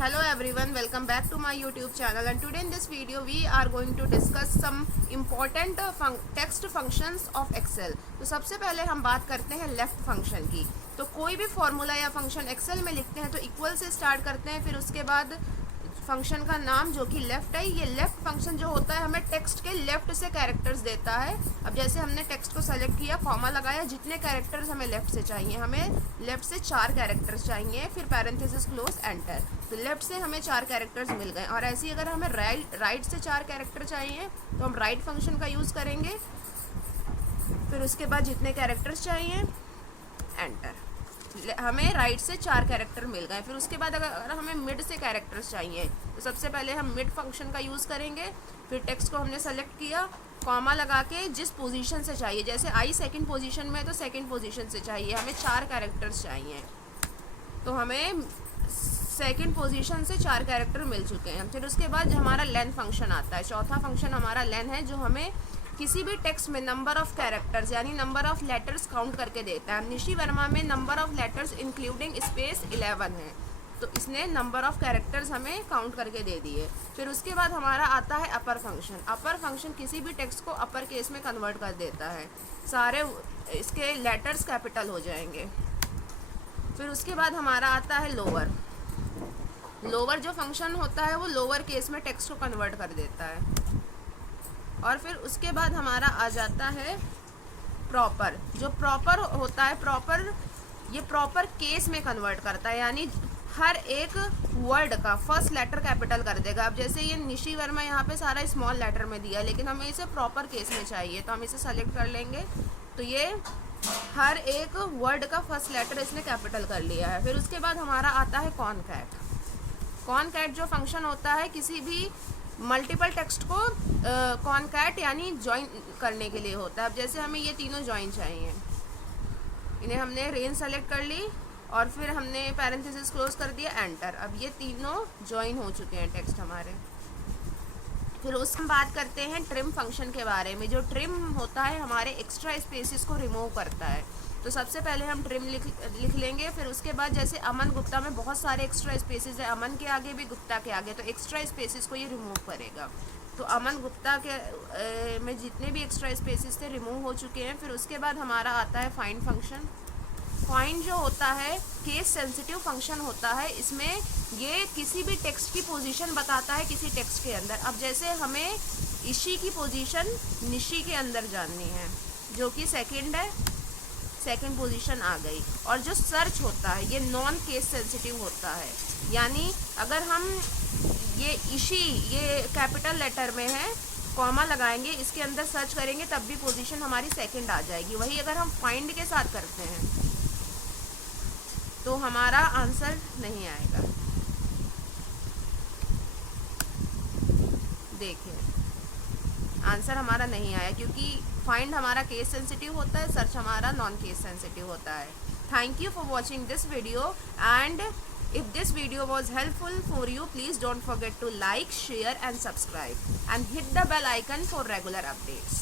Hello everyone, welcome back to my YouTube channel, and today in this video we are going to discuss some important text functions of Excel। तो सबसे पहले हम बात करते हैं left function की। तो कोई भी फॉर्मूला या फंक्शन एक्सेल में लिखते हैं तो इक्वल से स्टार्ट करते हैं, फिर उसके बाद फंक्शन का नाम जो कि लेफ्ट है। ये लेफ्ट फंक्शन जो होता है हमें टेक्स्ट के लेफ्ट से कैरेक्टर्स देता है। अब जैसे हमने टेक्स्ट को सेलेक्ट किया, कॉमा लगाया, जितने कैरेक्टर्स हमें लेफ्ट से चाहिए, हमें लेफ्ट से 4 कैरेक्टर्स चाहिए, फिर पैरेंथेसिस क्लोज एंटर। तो लेफ्ट से हमें 4 कैरेक्टर्स मिल गए। और ऐसे ही अगर हमें राइट से 4 कैरेक्टर चाहिए तो हम राइट फंक्शन का यूज़ करेंगे, फिर उसके बाद जितने कैरेक्टर्स चाहिए एंटर। हमें राइट से 4 कैरेक्टर मिल गए। फिर उसके बाद अगर हमें मिड से कैरेक्टर्स चाहिए तो सबसे पहले हम मिड फंक्शन का यूज़ करेंगे। फिर टेक्स्ट को हमने सेलेक्ट किया, कॉमा लगा के जिस पोजीशन से चाहिए, जैसे आई सेकंड पोजीशन में तो सेकंड पोजीशन से चाहिए, हमें 4 कैरेक्टर्स चाहिए, तो हमें सेकंड पोजीशन से 4 कैरेक्टर मिल चुके हैं। फिर उसके बाद हमारा लेंथ फंक्शन आता है। चौथा फंक्शन हमारा लेंथ है, जो हमें किसी भी टेक्स्ट में नंबर ऑफ कैरेक्टर्स यानी नंबर ऑफ लेटर्स काउंट करके देता है। निशी वर्मा में number of letters including space 11 है, तो इसने नंबर ऑफ कैरेक्टर्स हमें काउंट करके दे दिए। फिर उसके बाद हमारा आता है अपर फंक्शन। अपर फंक्शन किसी भी टेक्स्ट को अपर केस में कन्वर्ट कर देता है, सारे इसके लेटर्स कैपिटल हो जाएंगे। फिर उसके बाद हमारा आता है लोअर। लोअर जो फंक्शन होता है वो लोअर केस में टेक्स्ट को कन्वर्ट कर देता है। और फिर उसके बाद हमारा आ जाता है प्रॉपर। जो प्रॉपर होता है, ये प्रॉपर केस में कन्वर्ट करता है, यानी हर एक वर्ड का फर्स्ट लेटर कैपिटल कर देगा। अब जैसे ये निशी वर्मा यहाँ पे सारा स्मॉल लेटर में दिया, लेकिन हमें इसे प्रॉपर केस में चाहिए, तो हम इसे सेलेक्ट कर लेंगे। तो ये हर एक वर्ड का फर्स्ट लेटर इसने कैपिटल कर लिया है। फिर उसके बाद हमारा आता है कॉनकैट। कॉनकैट जो फंक्शन होता है किसी भी मल्टीपल टेक्स्ट को कॉनकैट यानी ज्वाइन करने के लिए होता है। अब जैसे हमें ये तीनों ज्वाइन चाहिए, इन्हें हमने रेंज सेलेक्ट कर ली और फिर हमने पैरेंथेसिस क्लोज कर दिया, एंटर। अब ये तीनों ज्वाइन हो चुके हैं टेक्स्ट हमारे। फिर उस हम बात करते हैं ट्रिम फंक्शन के बारे में। जो ट्रिम होता है हमारे एक्स्ट्रा स्पेसिस को रिमूव करता है। तो सबसे पहले हम ट्रिम लिख लेंगे। फिर उसके बाद जैसे अमन गुप्ता में बहुत सारे एक्स्ट्रा स्पेसिस है, अमन के आगे भी गुप्ता के आगे, तो एक्स्ट्रा स्पेसिस को ये रिमूव करेगा। तो अमन गुप्ता के में जितने भी एक्स्ट्रा स्पेसिस थे रिमूव हो चुके हैं। फिर उसके बाद हमारा आता है फाइंड फंक्शन। फाइंड जो होता है केस सेंसिटिव फंक्शन होता है। इसमें ये किसी भी टेक्स्ट की पोजीशन बताता है किसी टेक्स्ट के अंदर। अब जैसे हमें इशी की पोजीशन निशी के अंदर जाननी है, जो कि सेकंड है, सेकंड पोजीशन आ गई। और जो सर्च होता है ये नॉन केस सेंसिटिव होता है, यानी अगर हम ये इशी ये कैपिटल लेटर में है, कॉमा लगाएंगे, इसके अंदर सर्च करेंगे तब भी पोजीशन हमारी सेकंड आ जाएगी। वही अगर हम फाइंड के साथ करते हैं तो हमारा आंसर नहीं आएगा। देखिए आंसर हमारा नहीं आया, क्योंकि फाइंड हमारा केस सेंसिटिव होता है, सर्च हमारा नॉन केस सेंसिटिव होता है। Thank you for watching this video, and if this video was helpful for you, please don't forget to like, share and subscribe, and hit the bell icon for regular updates.